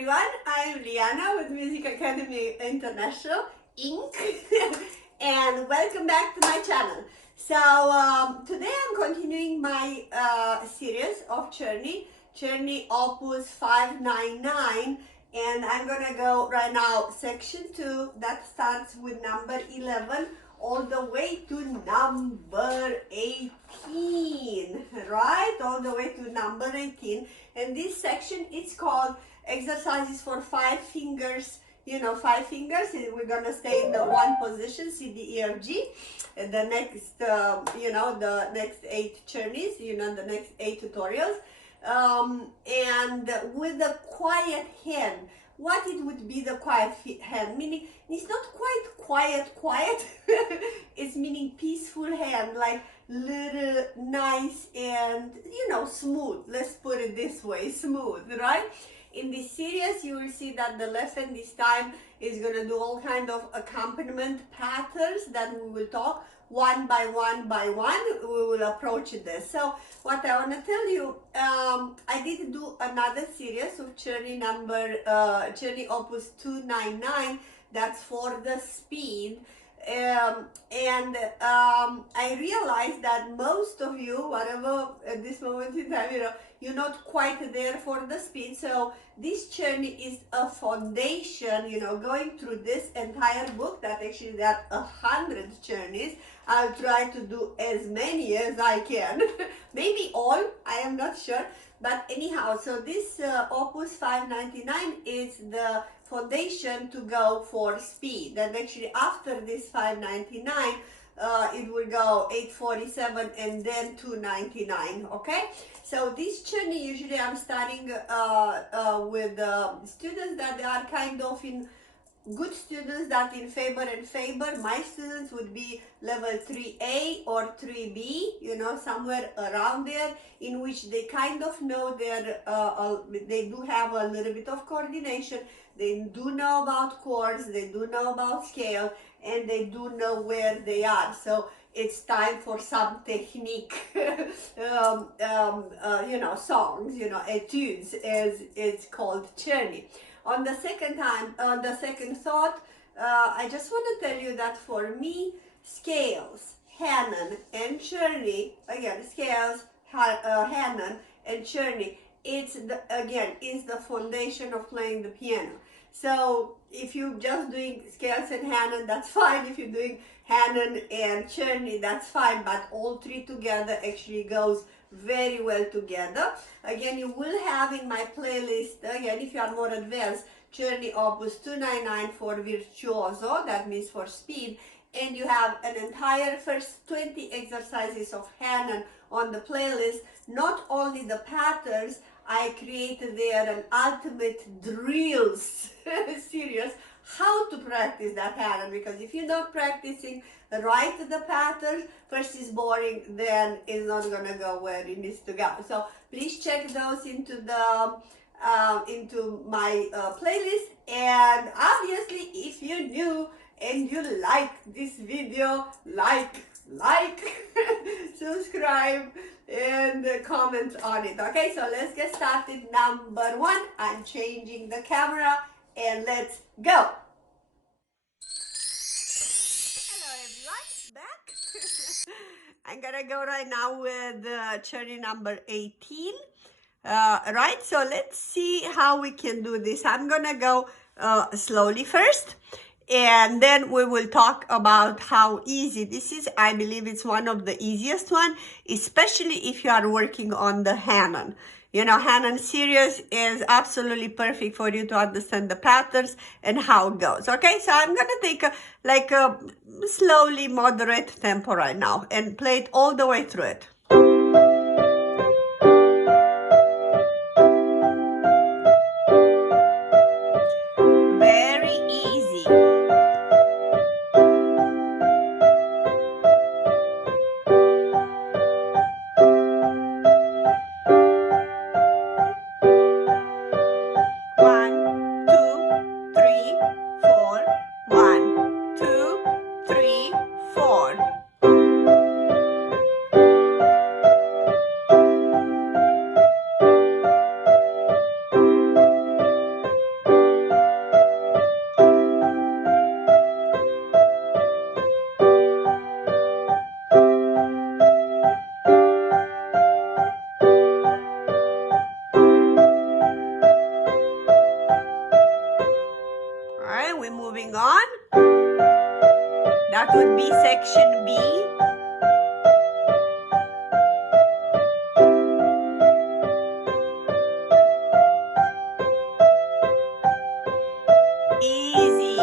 everyone, I'm Liana with Music Academy International, Inc. and welcome back to my channel. So today I'm continuing my series of Czerny Opus 599, and I'm gonna go right now section 2 that starts with number 11 all the way to number 18, right? All the way to number 18. And this section is called exercises for 5 fingers. You know, 5 fingers. We're gonna stay in the one position, C, D, E, F, G. And the next, the next 8 journeys, the next 8 tutorials. And with a quiet hand. What it would be the quiet hand? Meaning, it's not quite quiet. It's meaning peaceful hand, like little, nice and, smooth. Let's put it this way, smooth, right? In this series, you will see that the lesson this time is going to do all kind of accompaniment patterns that we will talk one by one by one. We will approach this. So what I want to tell you, I did do another series of Czerny Opus 299. That's for the speed. I realized that most of you, whatever at this moment in time, you're not quite there for the speed. So this journey is a foundation, going through this entire book, that actually there are 100 journeys. I'll try to do as many as I can. Maybe all, I am not sure. But anyhow, so this Opus 599 is the foundation to go for speed. And actually after this 599, it will go 847 and then 299, okay? So this journey, usually I'm starting with students that are kind of in good students that in favor and favor. My students would be level 3A or 3B, somewhere around there, in which they kind of know they do have a little bit of coordination. They do know about chords, they do know about scale, and they do know where they are. So it's time for some technique, songs, etudes, as it's called, Czerny. On the second thought, I just want to tell you that for me, scales, Hanon and Czerny, again, scales, Hanon and Czerny, is the foundation of playing the piano. So if you're just doing scales and Hanon, that's fine. If you're doing Hanon and Czerny, that's fine. But all three together actually goes very well together. Again, you will have in my playlist, again, if you are more advanced, Czerny Opus 299 for virtuoso, that means for speed, and you have an entire first 20 exercises of Hanon on the playlist. Not only the patterns, I created there an ultimate drills series, how to practice that Hanon, because if you're not practicing right the patterns, first is boring, then it's not gonna go where it needs to go. So please check those into my playlist. And obviously, if you're new and you like this video, like subscribe and comment on it. Okay, so let's get started. Number 1, I'm changing the camera and let's go. Hello everyone, back. I'm gonna go right now with Czerny number 18. Right, so let's see how we can do this. I'm gonna go slowly first, and then we will talk about how easy this is. I believe it's one of the easiest one, especially if you are working on the Hanon. Hanon series is absolutely perfect for you to understand the patterns and how it goes. Okay, so I'm gonna take a slowly moderate tempo right now and play it all the way through it. moving on. That would be section B. Easy.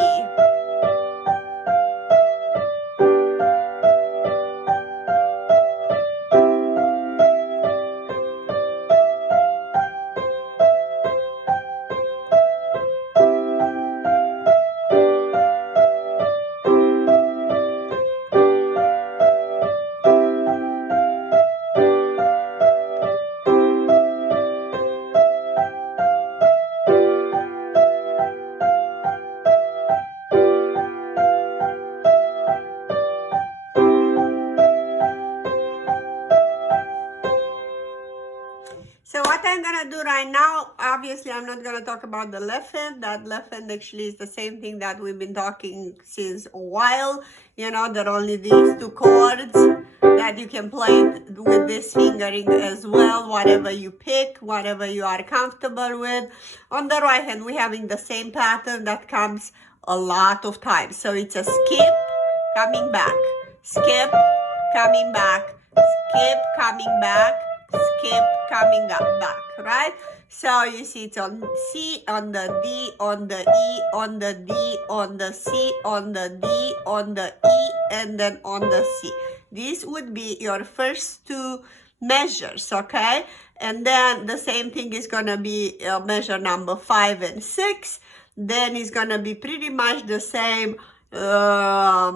So what I'm gonna do right now, obviously I'm not gonna talk about the left hand. That left hand actually is the same thing that we've been talking since a while. You know, there are only these two chords that you can play with this fingering as well, whatever you pick, whatever you are comfortable with. On the right hand, we're having the same pattern that comes a lot of times. So it's a skip, coming back, skip, coming back, skip, coming back, skip, coming up back, right? So you see it's on C, on the D, on the E, on the D, on the C, on the D, on the E, and then on the C. This would be your first two measures, okay? And then the same thing is gonna be measure number 5 and 6. Then it's gonna be pretty much the same. I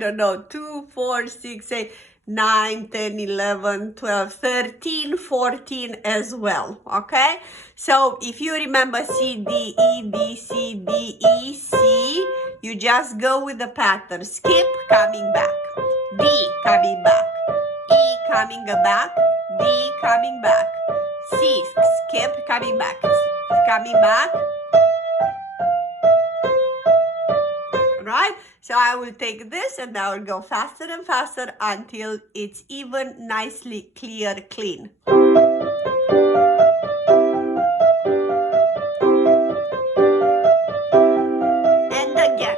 don't know, 2, 4, 6, 8, 9, 10, 11, 12, 13, 14 as well, okay? So if you remember C, D, E, D, C, D, E, C, you just go with the pattern. Skip, coming back. D, coming back. E, coming back. D, coming back. C, skip, coming back. Coming back. Right? So I will take this and I will go faster and faster until it's even, nicely, clear, clean. And again.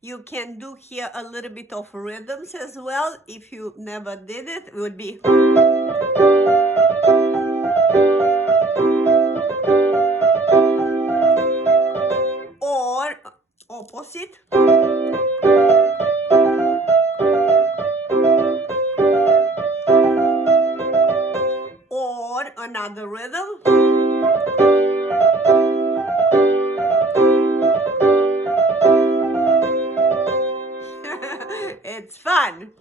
You can do here a little bit of rhythms as well. If you never did it, it would be or opposite, or another rhythm. It's fun.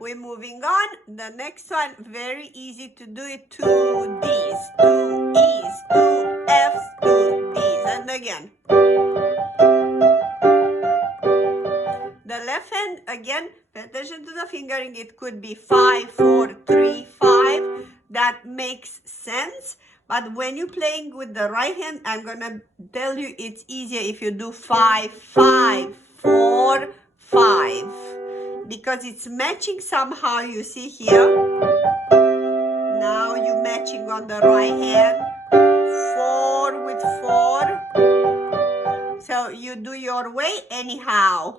We're moving on. The next one, very easy to do it. 2 Ds, 2 E's, 2 F's, 2 D's. And again. The left hand, again, pay attention to the fingering. It could be 5, 4, 3, 5. That makes sense. But when you're playing with the right hand, I'm gonna tell you it's easier if you do 5, 5, 4, 5. Because it's matching somehow, you see here. Now you're matching on the right hand. 4 with 4. So you do your way anyhow.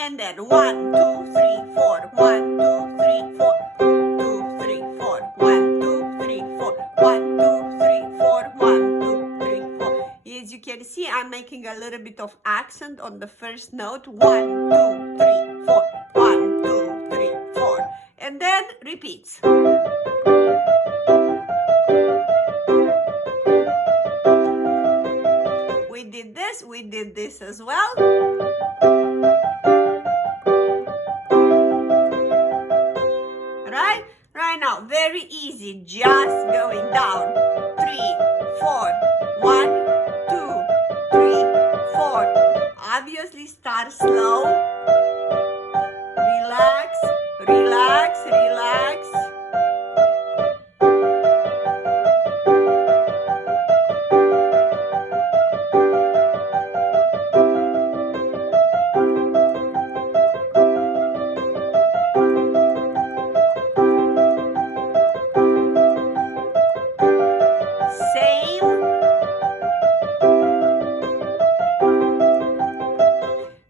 And then 1, 2, 3, 4. 1, 2, 3, 4. 2, 3, 4. 1, 2, 3, 4. 1, 2, 3, 4. 1, 2, 3, 4. As you can see, I'm making a little bit of accent on the first note. 1, 2, 3, 4. 1, 2, 3, 4. And then repeats. We did this as well. Right now, very easy, just going down. 3, 4. 1, 2, 3, 4. Obviously start slow. Relax, relax, relax.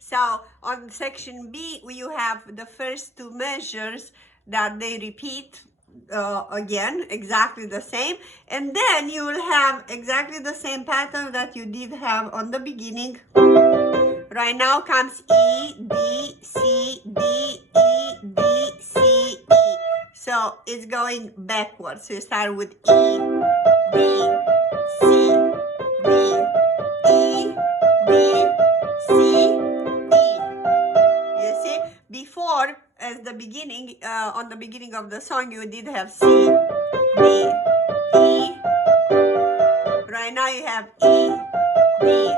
So on section B, you have the first two measures that they repeat again, exactly the same. And then you will have exactly the same pattern that you did have on the beginning. Right now comes E, D, C, D, E, D, C, E. So it's going backwards. So you start with E, D, C, D, E, D, C, before, as the beginning, on the beginning of the song, you did have C, D, E. Right now you have E, D,